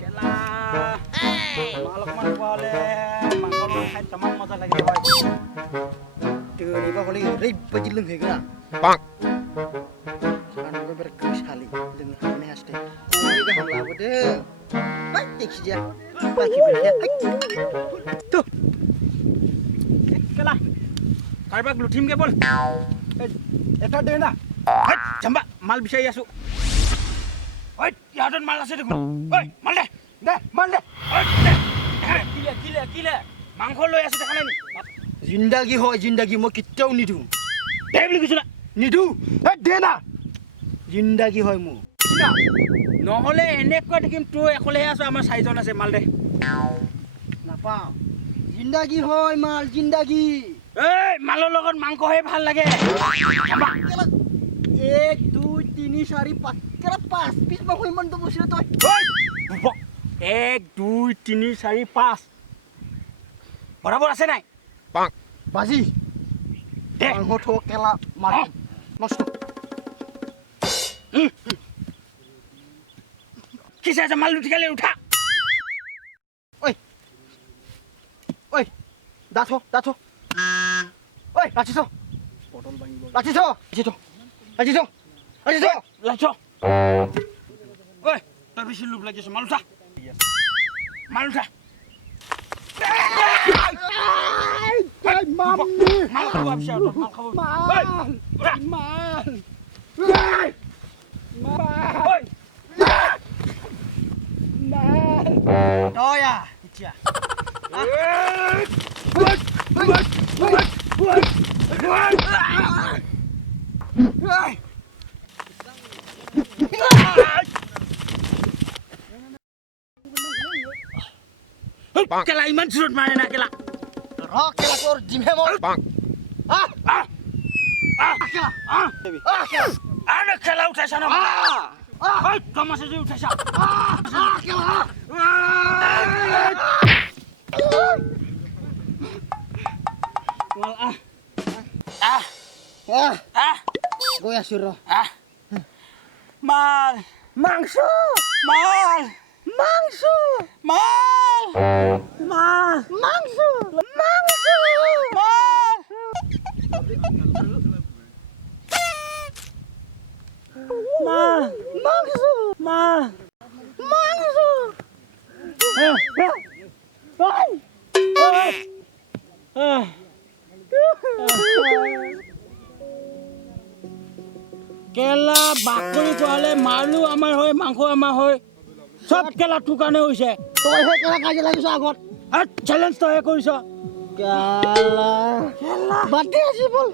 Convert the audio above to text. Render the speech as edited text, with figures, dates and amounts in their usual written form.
কেলা মালক মান পোৱালে মাংস খাই তামান মজা লাগে হয় Tiba-tiba kali ribet aja leng hega. Bang. Kan gue berkesali leng ini hasde. Kuri dah halau bede. Baik tek saja. Bagi beda. Tuh. কেলা কাৰোবাক লুঠিমগে বল এটা দে না জাম্বা মাল বিচাৰি আছো ঐ ইয়াত মাল আছে দেখোন ঐ মাল দে দে মাল দে কিলে কিলে কিলে মাংস লৈ আছে দেখা নাই নি Zindagi hoy zindagi mau kita nidu. দে বুলি কৈছো না Nidu. Deh na. Zindagi hoy mu. নহ'লে এনেকুৱা দেখিম তোৰ অকলেহে আছো আমাৰ চাৰিজন আছে মাল দে Napa? Zindagi hoy mal zindagi. এই মালৰ লগত মাংসহে ভাল লাগে জাম্বা 1 2 3 4 5 kira pas pis mau hoy man tu musira toy. ঐ 1 2 3 4 5 বৰাবৰ আছে নাই Bang. Bazi. দে Ang hoto kela mal. Nosto. কি চাইছে মাল লুটি খালে উঠা Oi. Dato, dato. Oi, laciso. পটল ভাঙিব Laciso. Laciso. Laciso. Laciso. লাইছ ঐ তই বেছি লোভ লাগিছ মাল উঠা মাল উঠা Ay, mami. মাল খাব বিচাৰ মাল খাব ঐ, উঠা Mal. ঐ Toya. Itia. কেলা ইমান জোৰত মাৰে না কেলা Rock kela kor jimhe mol. Bang. Ah, কেলা kela. আরে খেলা উঠাইছা না ঐ কমাছে যে উঠাইছা Kela. মাল Ah, goya suruh. মাল Mangso. মাল Mangso. মাল মাল Mangso. Mangso. মাল মাল Mangso. মাল Mangso. কেলা বাকৰি খোৱালে মাৰলো আমাৰ হয় মাংস আমাৰ হয় চব কেলা তোৰ কাৰণে হৈছে Toy he kela kaje lagi sagot. Challenge তইহে কৰিছ Kela. Bade sih bol.